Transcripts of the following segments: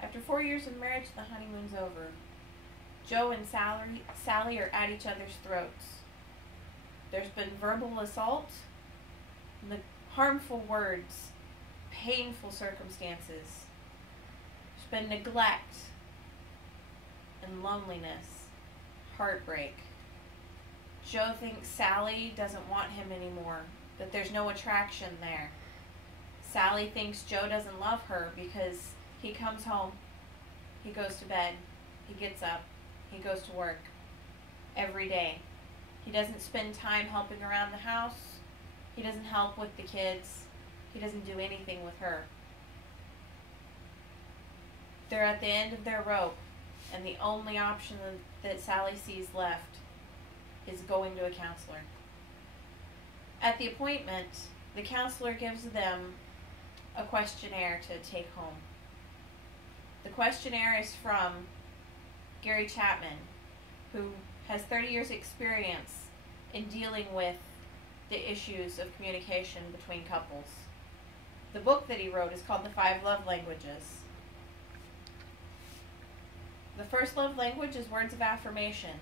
After 4 years of marriage, the honeymoon's over. Joe and Sally are at each other's throats. There's been verbal assault, harmful words, painful circumstances. There's been neglect and loneliness, heartbreak. Joe thinks Sally doesn't want him anymore, that there's no attraction there. Sally thinks Joe doesn't love her because he comes home, he goes to bed, he gets up, he goes to work every day. He doesn't spend time helping around the house. He doesn't help with the kids. He doesn't do anything with her. They're at the end of their rope, and the only option that Sally sees left is going to a counselor. At the appointment, the counselor gives them a questionnaire to take home. The questionnaire is from Gary Chapman, who has 30 years experience in dealing with the issues of communication between couples. The book that he wrote is called The 5 Love Languages. The first love language is words of affirmation,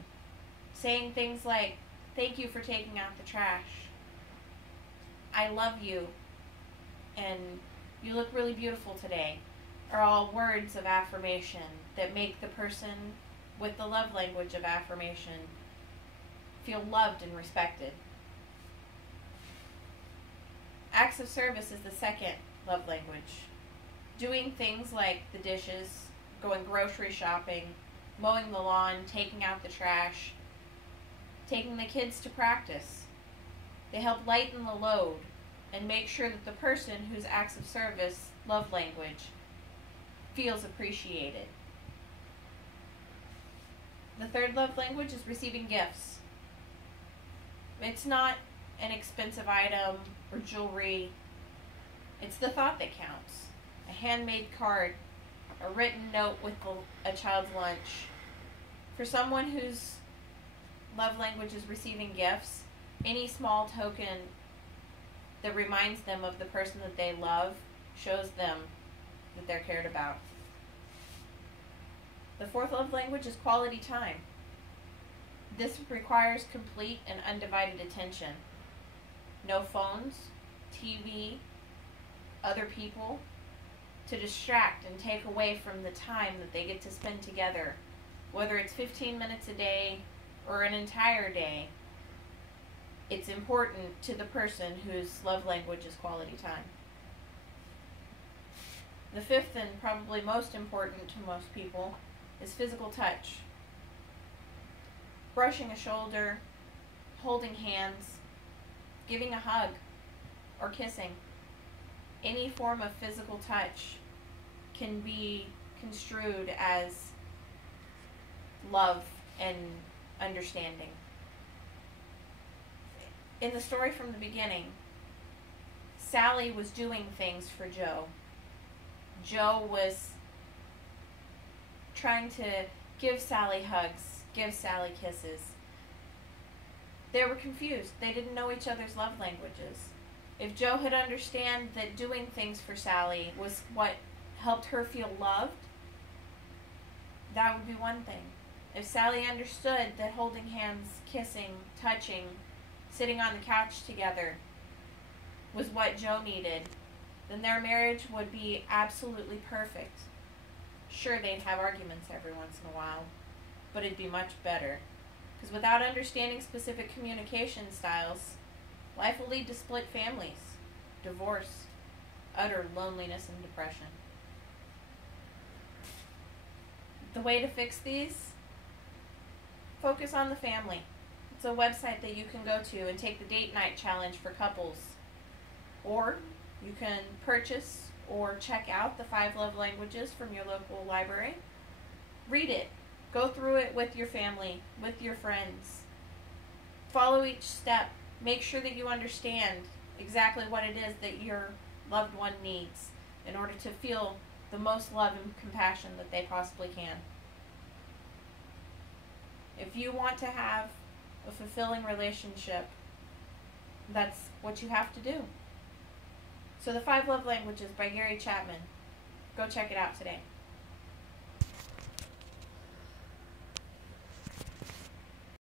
saying things like, "Thank you for taking out the trash," "I love you," and "You look really beautiful today," are all words of affirmation that make the person with the love language of affirmation feel loved and respected. Acts of service is the second love language. Doing things like the dishes, going grocery shopping, mowing the lawn, taking out the trash, taking the kids to practice. They help lighten the load and make sure that the person whose acts of service love language feels appreciated. The third love language is receiving gifts. It's not an expensive item or jewelry. It's the thought that counts. A handmade card, a written note with a child's lunch. For someone whose love language is receiving gifts, any small token that reminds them of the person that they love shows them that they're cared about. The fourth love language is quality time. This requires complete and undivided attention. No phones, TV, other people to distract and take away from the time that they get to spend together, whether it's 15 minutes a day or an entire day. It's important to the person whose love language is quality time. The fifth and probably most important to most people is physical touch. Brushing a shoulder, holding hands, giving a hug, or kissing. Any form of physical touch can be construed as love and understanding. In the story from the beginning, Sally was doing things for Joe. Joe was trying to give Sally hugs, give Sally kisses. They were confused. They didn't know each other's love languages. If Joe had understood that doing things for Sally was what helped her feel loved, that would be one thing. If Sally understood that holding hands, kissing, touching, sitting on the couch together was what Joe needed, then their marriage would be absolutely perfect. Sure, they'd have arguments every once in a while, but it'd be much better. Because without understanding specific communication styles, life will lead to split families, divorce, utter loneliness, and depression. The way to fix these? Focus on the family. It's a website that you can go to and take the date night challenge for couples. Or you can purchase or check out the 5 love languages from your local library. Read it. Go through it with your family, with your friends. Follow each step. Make sure that you understand exactly what it is that your loved one needs in order to feel the most love and compassion that they possibly can. If you want to have a fulfilling relationship, that's what you have to do. So The 5 Love Languages by Gary Chapman. Go check it out today.